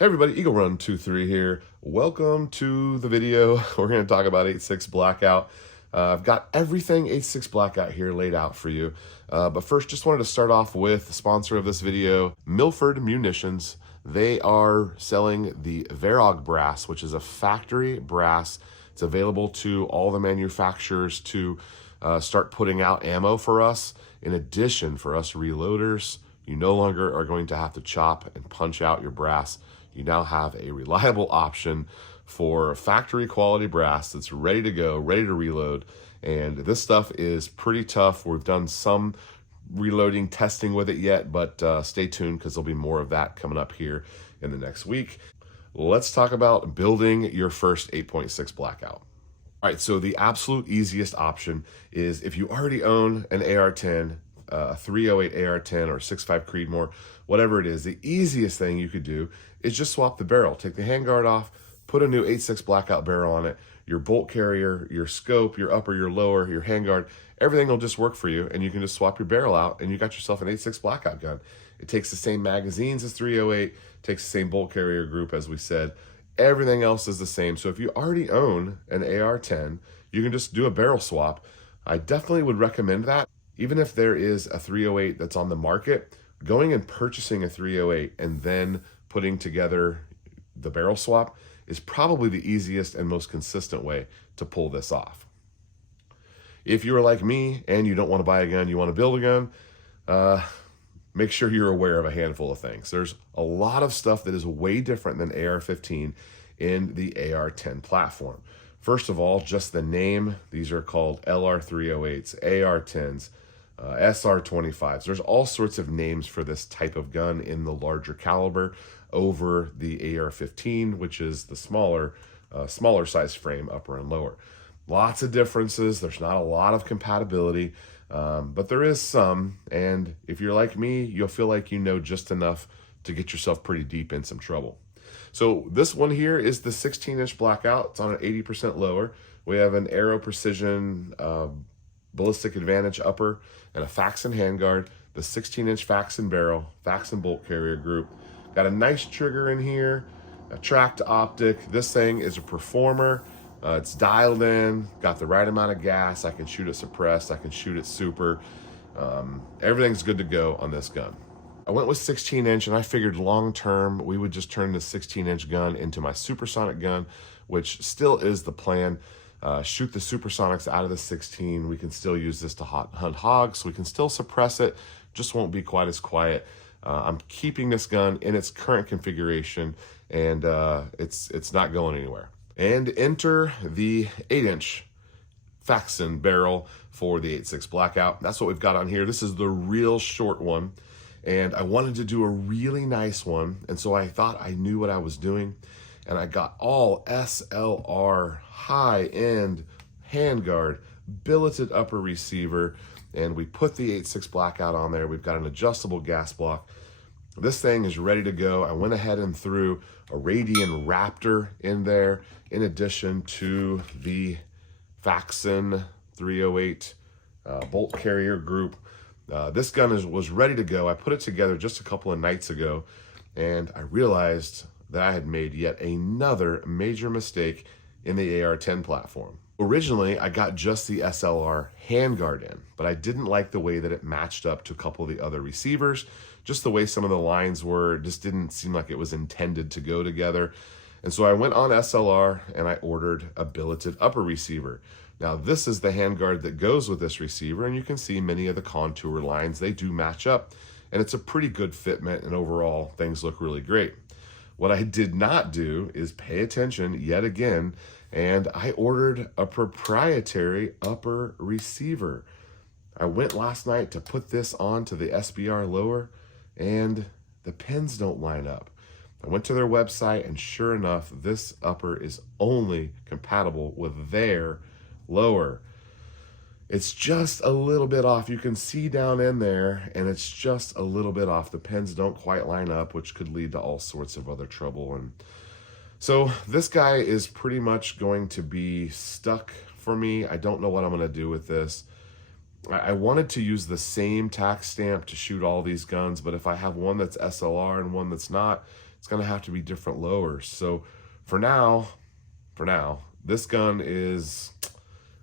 Hey everybody, Eagle Run 23 here. Welcome to the video. We're going to talk about 8.6 Blackout. I've got everything 8.6 Blackout here laid out for you. But first, just wanted to start off with the sponsor of this video, Milford Munitions. They are selling the Varog brass, which is a factory brass. It's available to all the manufacturers to start putting out ammo for us. In addition, for us reloaders, you no longer are going to have to chop and punch out your brass. You now have a reliable option for factory quality brass that's ready to go, ready to reload. And this stuff is pretty tough. We've done some reloading testing with it yet, but stay tuned because there'll be more of that coming up here in the next week. Let's talk about building your first 8.6 Blackout. All right, so the absolute easiest option is if you already own an AR-10, 308 AR-10 or 6.5 Creedmoor, whatever it is, the easiest thing you could do is just swap the barrel. Take the handguard off, put a new 8.6 Blackout barrel on it, your bolt carrier, your scope, your upper, your lower, your handguard, everything will just work for you, and you can just swap your barrel out and you got yourself an 8.6 Blackout gun. It takes the same magazines as 308, takes the same bolt carrier group as we said. Everything else is the same. So if you already own an AR-10, you can just do a barrel swap. I definitely would recommend that. Even if there is a 308 that's on the market, going and purchasing a 308 and then putting together the barrel swap is probably the easiest and most consistent way to pull this off. If you're like me and you don't want to buy a gun, you want to build a gun, make sure you're aware of a handful of things. There's a lot of stuff that is way different than AR-15 in the AR-10 platform. First of all, just the name. These are called LR308s, AR-10s, SR25s. There's all sorts of names for this type of gun in the larger caliber over the AR-15, which is the smaller size frame, upper and lower. Lots of differences. There's not a lot of compatibility, but there is some. And if you're like me, you'll feel like you know just enough to get yourself pretty deep in some trouble. So this one here is the 16-inch Blackout. It's on an 80% lower. We have an Aero Precision ballistic advantage upper and a Faxon handguard, the 16-inch Faxon barrel, Faxon bolt carrier group. Got a nice trigger in here, a tracked optic. This thing is a performer. It's dialed in, got the right amount of gas. I can shoot it suppressed, I can shoot it super. Everything's good to go on this gun. I went with 16-inch and I figured long-term we would just turn the 16-inch gun into my supersonic gun, which still is the plan. Shoot the supersonics out of the 16. We can still use this to hunt hogs. We can still suppress it, just won't be quite as quiet. I'm keeping this gun in its current configuration, and it's not going anywhere. And enter the 8-inch Faxon barrel for the 8.6 Blackout. That's what we've got on here. This is the real short one, and I wanted to do a really nice one, and so I thought I knew what I was doing, and I got all SLR high-end handguard, billeted upper receiver, and we put the 8.6 Blackout on there. We've got an adjustable gas block. This thing is ready to go. I went ahead and threw a Radian Raptor in there, in addition to the Faxon 308 bolt carrier group. This gun was ready to go. I put it together just a couple of nights ago, and I realized that I had made yet another major mistake in the AR-10 platform. Originally, I got just the SLR handguard in, but I didn't like the way that it matched up to a couple of the other receivers. Just the way some of the lines were, just didn't seem like it was intended to go together. And so I went on SLR and I ordered a billeted upper receiver. Now this is the handguard that goes with this receiver, and you can see many of the contour lines, they do match up, and it's a pretty good fitment, and overall things look really great. What I did not do is pay attention yet again, and I ordered a proprietary upper receiver. I went last night to put this onto the SBR lower, and the pins don't line up. I went to their website, and sure enough, this upper is only compatible with their lower. It's just a little bit off. You can see down in there, and it's just a little bit off. The pins don't quite line up, which could lead to all sorts of other trouble. And so this guy is pretty much going to be stuck for me. I don't know what I'm going to do with this. I wanted to use the same tax stamp to shoot all these guns, but if I have one that's SLR and one that's not, it's going to have to be different lowers. So for now, this gun is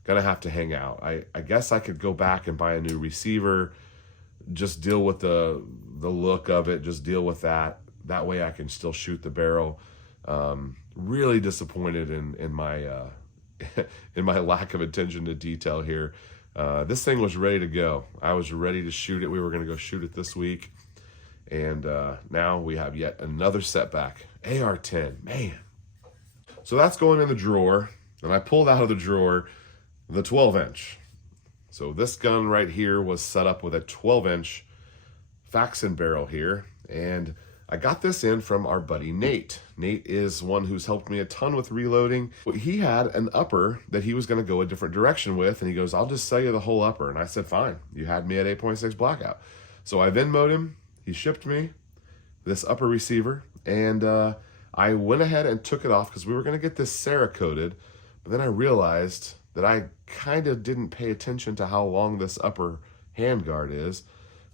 going to have to hang out. I guess I could go back and buy a new receiver, just deal with the look of it, just deal with that. That way I can still shoot the barrel. Really disappointed in my in my lack of attention to detail here. This thing was ready to go. I was ready to shoot it. We were going to go shoot it this week. And now we have yet another setback. AR-10, man. So that's going in the drawer. And I pulled out of the drawer the 12-inch. So this gun right here was set up with a 12-inch Faxon barrel here. And I got this in from our buddy Nate. Nate is one who's helped me a ton with reloading. He had an upper that he was going to go a different direction with, and he goes, I'll just sell you the whole upper. And I said, fine. You had me at 8.6 Blackout. So I Venmo'd him. He shipped me this upper receiver, and I went ahead and took it off because we were going to get this Cerakoted, but then I realized that I kind of didn't pay attention to how long this upper handguard is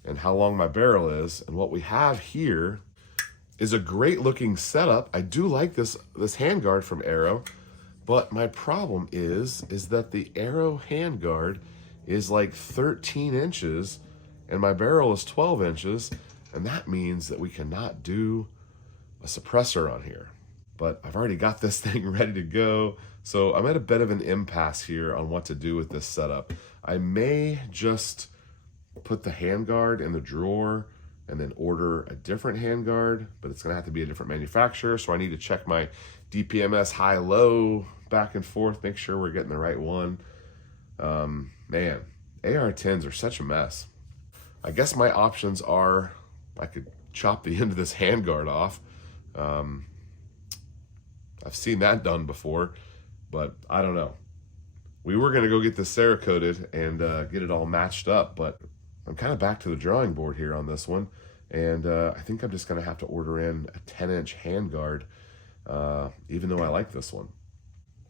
and how long my barrel is. And what we have here is a great looking setup. I do like this handguard from Arrow, but my problem is that the Arrow handguard is like 13 inches and my barrel is 12 inches, and that means that we cannot do a suppressor on here. But I've already got this thing ready to go, so I'm at a bit of an impasse here on what to do with this setup. I may just put the handguard in the drawer and then order a different handguard, but it's gonna have to be a different manufacturer, so I need to check my DPMS high-low back and forth, make sure we're getting the right one. Man, AR-10s are such a mess. I guess my options are I could chop the end of this handguard off. I've seen that done before, but I don't know. We were gonna go get this Cerakoted and get it all matched up, but I'm kind of back to the drawing board here on this one, and I think I'm just going to have to order in a 10-inch handguard, even though I like this one.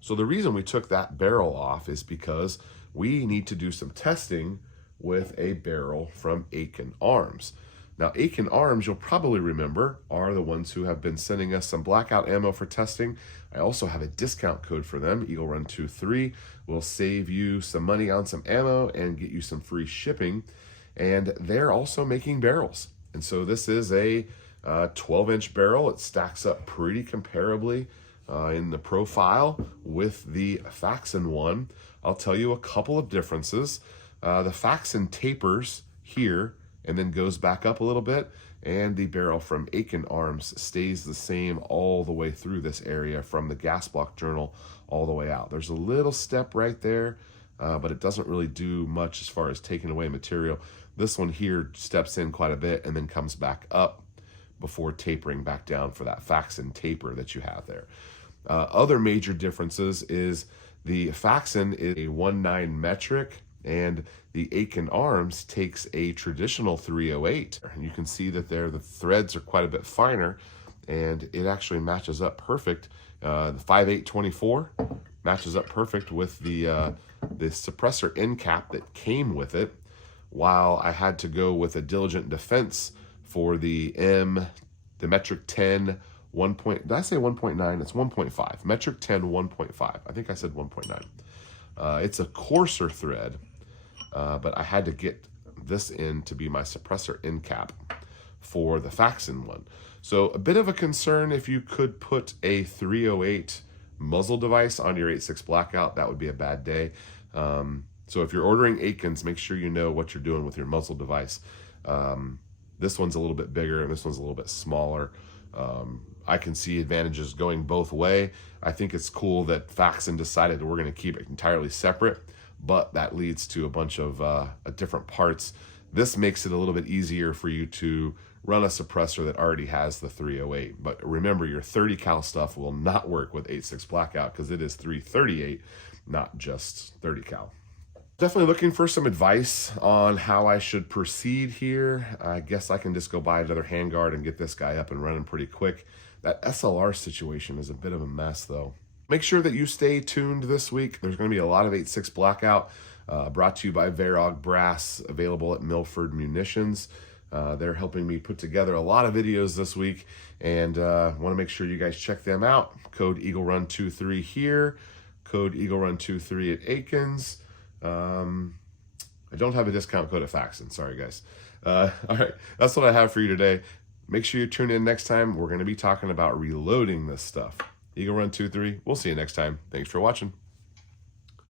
So the reason we took that barrel off is because we need to do some testing with a barrel from Ain Arms. Now, Ain Arms, you'll probably remember, are the ones who have been sending us some Blackout ammo for testing. I also have a discount code for them, Eagle Run 23. Will save you some money on some ammo and get you some free shipping. And they're also making barrels. And so this is a 12-inch barrel. It stacks up pretty comparably in the profile with the Faxon one. I'll tell you a couple of differences. The Faxon tapers here and then goes back up a little bit, and the barrel from Ain Arms stays the same all the way through this area from the gas block journal all the way out. There's a little step right there, but it doesn't really do much as far as taking away material. This one here steps in quite a bit and then comes back up before tapering back down for that Faxon taper that you have there. Other major differences is the Faxon is a 1.9 metric, and the Ain Arms takes a traditional 308. And you can see that there the threads are quite a bit finer, and it actually matches up perfect. The 5.8/24 matches up perfect with the suppressor end cap that came with it, while I had to go with a Diligent Defense for the metric 10 1. Did I say 1.9? It's 1.5. Metric 10 1.5. I think I said 1.9. It's a coarser thread, but I had to get this in to be my suppressor end cap for the Faxon one. So a bit of a concern if you could put a 308 muzzle device on your 8.6 Blackout, that would be a bad day. So if you're ordering Ains, make sure you know what you're doing with your muzzle device. This one's a little bit bigger and this one's a little bit smaller. I can see advantages going both way. I think it's cool that Faxon decided that we're going to keep it entirely separate, but that leads to a bunch of different parts. This makes it a little bit easier for you to run a suppressor that already has the 308. But remember, your 30 cal stuff will not work with 8.6 Blackout because it is 338, not just 30 cal. Definitely looking for some advice on how I should proceed here. I guess I can just go buy another handguard and get this guy up and running pretty quick. That SLR situation is a bit of a mess though. Make sure that you stay tuned this week. There's going to be a lot of 8.6 Blackout brought to you by Varog Brass, available at Milford Munitions. They're helping me put together a lot of videos this week, and want to make sure you guys check them out. Code EagleRun23 here, code EagleRun23 at Aikens. I don't have a discount code at Faxon. Sorry, guys. All right, that's what I have for you today. Make sure you tune in next time. We're going to be talking about reloading this stuff. EagleRun23. We'll see you next time. Thanks for watching.